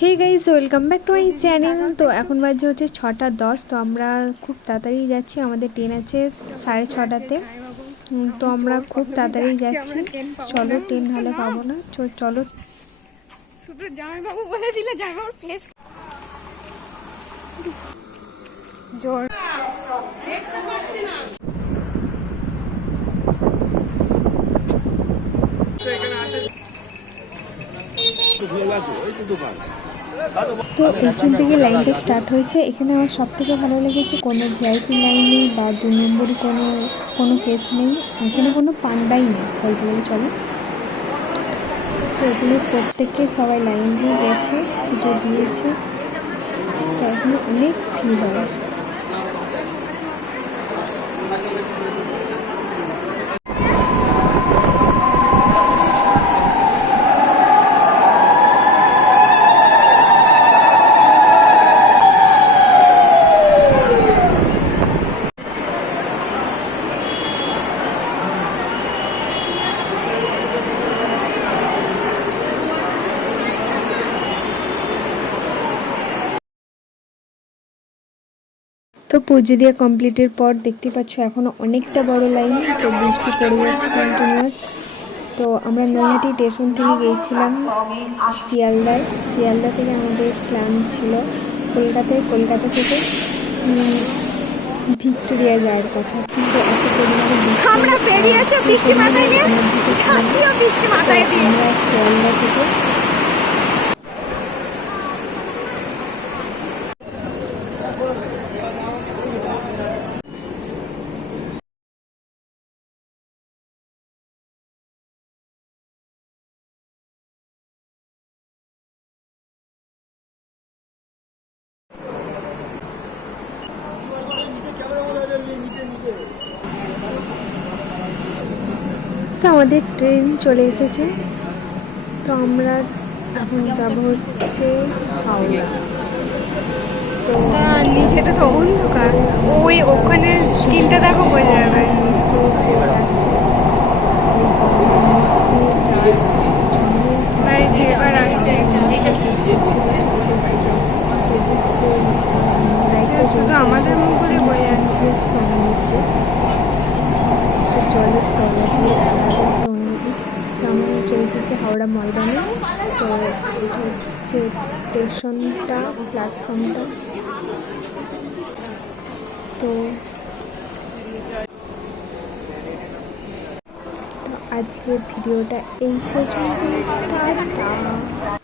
Hey guys, welcome back to my channel. তো এখন বাজে হচ্ছে 6:10। তো আমরা খুব তাড়াতাড়ি যাচ্ছি, আমাদের ট্রেন আছে 6:30টাতে। তো আমরা খুব তাড়াতাড়ি যাচ্ছি। চলো, ট্রেন নাহলে পাবো না। চলো। শুধু জামাইবাবু বলে দিলে জামাইবাবুর ফেস জোর দেখতে পাচ্ছি না। তো এখান থেকে লাইনটা স্টার্ট হয়েছে। এখানে আমার সব থেকে ভালো লেগেছে, কোনো ভিআইপি লাইন নেই বা 2 নম্বরই কোনো কেস নেই। এখানে কোনো পান্ডাই নেই বলতে গেলে চলো। তো এগুলো প্রত্যেককে সবাই লাইন দিয়ে গেছে, পুজো দিয়েছে। তো এখানে অনেক ভিড় হয়। তো পুজো দিয়ে কমপ্লিটের পর দেখতে পাচ্ছ এখনও অনেকটা বড় লাইন। তো বৃষ্টি পড়ে যাচ্ছে কন্টিনিউয়াস। তো আমরা নৈহাটি স্টেশন থেকে গিয়েছিলাম শিয়ালদা থেকে আমাদের প্ল্যান ছিল কলকাতা থেকে ভিক্টোরিয়া যাওয়ার কথা, কিন্তু এত পরিমাণে আমরা বেরিয়েছে বৃষ্টি মাথায় নিয়ে যাচ্ছিও বৃষ্টি মাথায় দিয়ে। আমরা শিয়ালদা থেকে তো আমাদের ট্রেন চলে এসেছে। তো আমরা এখন যাব হচ্ছে হাওড়া। তো নিচেটা তো অন্ধকার, ওই ওখানে স্ক্রিনটা দেখো বোঝা যাবে। নিচ দিয়ে যে যাচ্ছে, ওই গঙ্গার নিচ দিয়ে যায়। এই যে এবার আসছে শুধু আমাদের মুখগুলি বোঝা যাচ্ছে। তো জলের তলা দিয়ে আলাদা একটা অনুভূতি। তো আমরা চলে এসেছি হাওড়া ময়দানে। তো এটা হচ্ছে স্টেশনটা, প্ল্যাটফর্মটা। তো আজকের ভিডিওটা এই পর্যন্ত। টাটা।